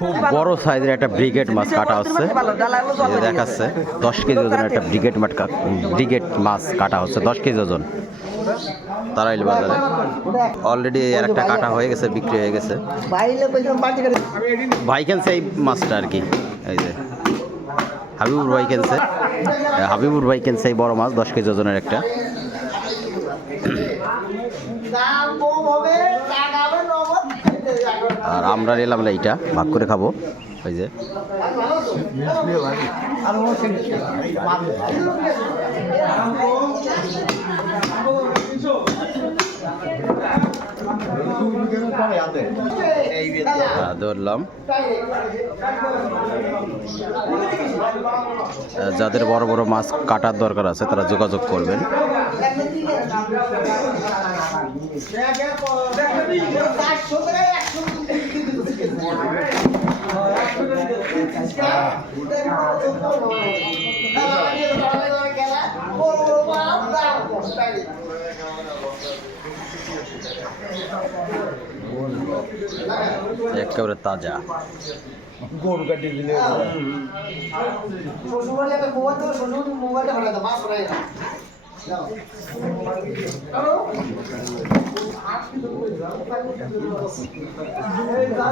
খুব বড় সাইজের একটা ব্রিগেড মাছ কাটা হচ্ছে, দেখাচ্ছে 10 কেজি ওজনের একটা ব্রিগেড মাছ কাটা হচ্ছে 10 কেজি ওজন তারাইল বাজারে। অলরেডি এর একটা কাটা হয়ে গেছে, বিক্রি হয়ে গেছে। ভাই খেলছে এই মাছটা আর কি, এই যে হাবিবুর ভাই খেলছে এই বড় মাছ 10 কেজি ওজনের একটা। আর আমরা নিলাম এইটা ভাগ করে খাবো, ওই যে ধরলাম। যাদের বড় বড় মাছ কাটার দরকার আছে তারা যোগাযোগ করবেন। একেবারে তাজা গরু কাটি দিলে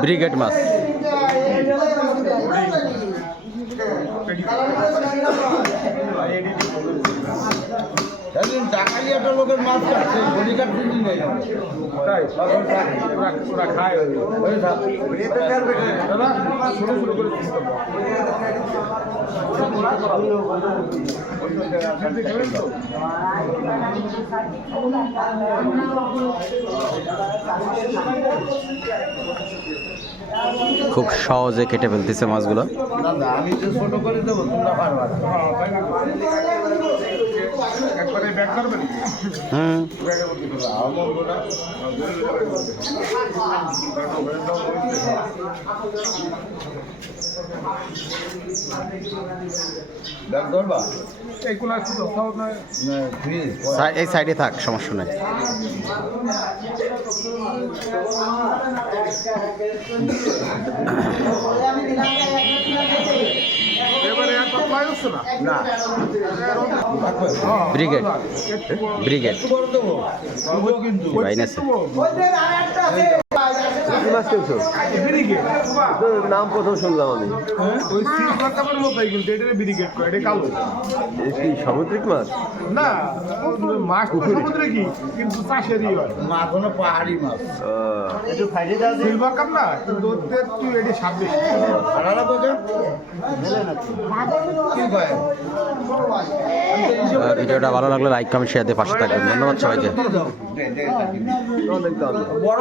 ব্রিগেড মাছ। টাকালি একটা লোকের মাছ কাটছে বলি কাটতে নেই তাই ওরা খায় শুরু করে খুব সহজে কেটে ফেলতেছে মাছগুলো। আমি যে ছোট করে দেবো তোমরা পারবা। একবারে ব্যাক করবেন। ব্যাক ধরবা এই সাইডে থাক, সমস্যা নাই। ব্রিগেড ব্রিগেড বাইনাছে নাম প্রথম শুনলাম আমি। সামুদ্রিক মাছ না, মাছ সমুদ্রে কি কিন্তু চাষেরই হয়। মাছ হলো পাহাড়ি মাছ, সিলভার কাপ না, কিন্তু তুই এটি 26 ভিডিওটা ভালো লাগলে লাইক কমেন্ট শেয়ার দিয়ে পাশে থাকবেন। ধন্যবাদ সবাইকে। বড়